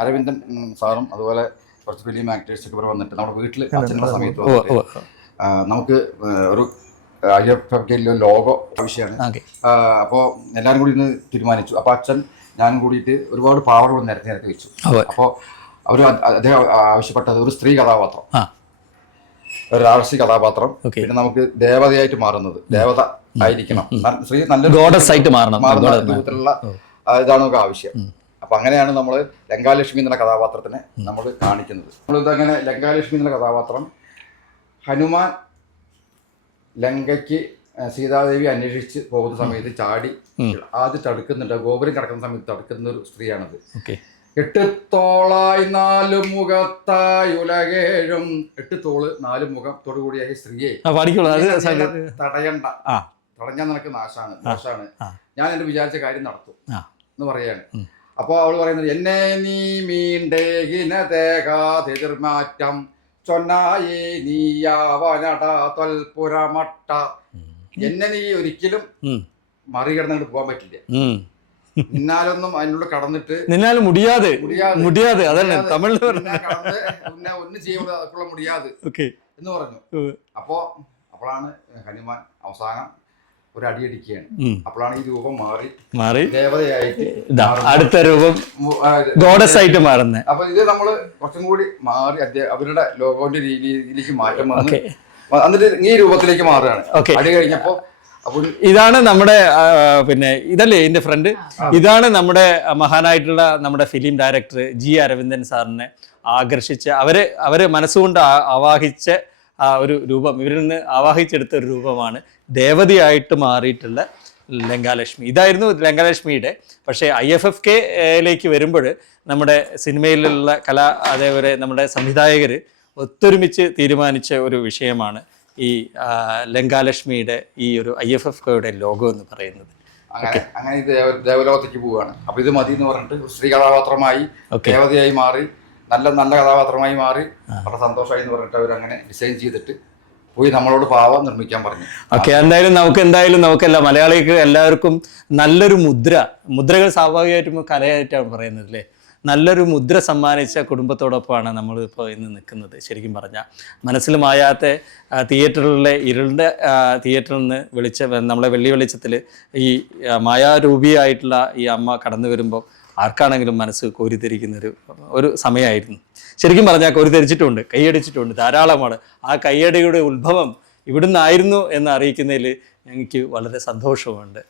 അരവിന്ദൻ സാറും അതുപോലെ കുറച്ച് ഫിലിം ആക്ടേഴ്സൊക്കെ ഇവിടെ വന്നിട്ട് നമ്മുടെ വീട്ടിൽ അച്ഛനുള്ള സമയത്ത് വന്നിട്ട് നമുക്ക് ഒരു IFFK ലോഗോ ആവശ്യമാണ്. അപ്പോൾ എല്ലാവരും കൂടി ഇന്ന് തീരുമാനിച്ചു. അപ്പോൾ അച്ഛൻ ഞാനും കൂടിയിട്ട് ഒരുപാട് പാവകൾ നിരത്തി വെച്ചു. അപ്പോൾ അദ്ദേഹം ആവശ്യപ്പെട്ടത് ഒരു സ്ത്രീ കഥാപാത്രം, ഒരു രാഷ്ട്രീയ കഥാപാത്രം, പിന്നെ നമുക്ക് ദേവതയായിട്ട് മാറുന്നത്, ദേവത ആയിരിക്കണം, സ്ത്രീ നല്ല രൂപത്തിലുള്ള ഇതാണ് നമുക്ക് ആവശ്യം. അപ്പൊ അങ്ങനെയാണ് നമ്മൾ ലങ്കാലക്ഷ്മി എന്നുള്ള കഥാപാത്രത്തിനെ നമ്മൾ കാണിക്കുന്നത്. നമ്മളിതങ്ങനെ ലങ്കാലക്ഷ്മി എന്നുള്ള കഥാപാത്രം ഹനുമാൻ ലങ്കയ്ക്ക് സീതാദേവി അന്വേഷിച്ച് പോകുന്ന സമയത്ത് ചാടി ആദ്യം തടുക്കുന്നുണ്ട്, ഗോപുരം കിടക്കുന്ന സമയത്ത് തടുക്കുന്ന ഒരു സ്ത്രീയാണത്. 8 തോളായി 4 മുഖത്തായി ഉലകേഴും, 8 തോള് 4 മുഖത്തോടു കൂടിയ സ്ത്രീയെ തടഞ്ഞാൽ നിനക്ക് നാശാണ്, ഞാൻ എന്റെ വിചാരിച്ച കാര്യം നടത്തും എന്ന് പറയാണ്. അപ്പൊ അവള് പറയുന്നത്, എന്നെ നീ മീണ്ടേകിനതേകാതിർമാറ്റം ചൊന്നായി നീയാവനട തൊൽപുരമട്ട, എന്നെ നീ ഒരിക്കലും മറികടന്നിട്ട് പോകാൻ പറ്റില്ല, നിന്നാലൊന്നും അതിനുള്ള കടന്നിട്ട് നിന്നാലും മുടിയാതെ അതല്ലേ തമിഴിൽ കടന്ന് ഒന്നും ചെയ്യാനുള്ള മുടിയാതെ എന്ന് പറഞ്ഞു. അപ്പോഴാണ് ഹനുമാൻ അവസാനം ഒരു അടിയടിക്കുകയാണ്. അപ്പോഴാണ് ഈ രൂപം മാറി ദേവതയായിട്ട് അടുത്ത രൂപം ഗോഡസ് ആയിട്ട് മാറുന്നത്. അപ്പൊ ഇത് നമ്മള് കുറച്ചും കൂടി മാറി അവരുടെ ലോകോന്റെ രീതിയിലേക്ക് മാറ്റം വന്ന് എന്നിട്ട് ഈ രൂപത്തിലേക്ക് മാറുകയാണ്. അടി കഴിഞ്ഞപ്പോ ഇതാണ് നമ്മുടെ പിന്നെ ഇതല്ലേ ഇതിന്റെ ഫ്രണ്ട്, ഇതാണ് നമ്മുടെ മഹാനായിട്ടുള്ള നമ്മുടെ ഫിലിം ഡയറക്ടർ ജി അരവിന്ദൻ സാറിനെ ആകർഷിച്ച് അവര് മനസ്സുകൊണ്ട് ആവാഹിച്ച ഒരു രൂപം, ഇവരിൽ നിന്ന് ആവാഹിച്ചെടുത്ത ഒരു രൂപമാണ് ദേവതയായിട്ട് മാറിയിട്ടുള്ള ലങ്കാലക്ഷ്മി. ഇതായിരുന്നു ലങ്കാലക്ഷ്മിയുടെ. പക്ഷേ IFFK വരുമ്പോൾ നമ്മുടെ സിനിമയിലുള്ള അതേപോലെ നമ്മുടെ സംവിധായകർ ഒത്തൊരുമിച്ച് തീരുമാനിച്ച ഒരു വിഷയമാണ് ഈ ലങ്കാലക്ഷ്മിയുടെ ഈ ഒരു IFFK ലോഗോ എന്ന് പറയുന്നത്. അങ്ങനെ ദേവലോകത്തേക്ക് പോവുകയാണ്. അപ്പൊ ഇത് മതി എന്ന് പറഞ്ഞിട്ട് സ്ത്രീ കഥാപാത്രമായി ദേവതയായി മാറി, നല്ല കഥാപാത്രമായി മാറി, വളരെ സന്തോഷമായി എന്ന് പറഞ്ഞിട്ട് അവരങ്ങനെ ഡിസൈൻ ചെയ്തിട്ട് പോയി നമ്മളോട് പാവം നിർമ്മിക്കാൻ പറഞ്ഞു. എന്തായാലും നമുക്കെല്ലാം മലയാളികൾക്ക് എല്ലാവർക്കും നല്ലൊരു മുദ്രകൾ സ്വാഭാവികമായിട്ടും കലയായിട്ടാണ് പറയുന്നത് അല്ലേ. നല്ലൊരു മുദ്ര സമ്മാനിച്ച കുടുംബത്തോടൊപ്പമാണ് നമ്മളിപ്പോൾ ഇന്ന് നിൽക്കുന്നത്. ശരിക്കും പറഞ്ഞാൽ മനസ്സിൽ മായാത്ത തിയേറ്ററിലെ ഇരുളുടെ തിയേറ്ററിൽ നിന്ന് നമ്മളെ വെള്ളി വെളിച്ചത്തിൽ ഈ മായാരൂപിയായിട്ടുള്ള ഈ അമ്മ കടന്നു വരുമ്പോൾ ആർക്കാണെങ്കിലും മനസ്സ് കോരിത്തിരിക്കുന്ന ഒരു സമയമായിരുന്നു. ശരിക്കും പറഞ്ഞാൽ കോരിത്തിരിച്ചിട്ടുണ്ട്, കൈയടിച്ചിട്ടുണ്ട് ധാരാളമാണ്. ആ കൈയടിയുടെ ഉത്ഭവം ഇവിടുന്നായിരുന്നു എന്ന് അറിയിക്കുന്നതിൽ എനിക്ക് വളരെ സന്തോഷമുണ്ട്.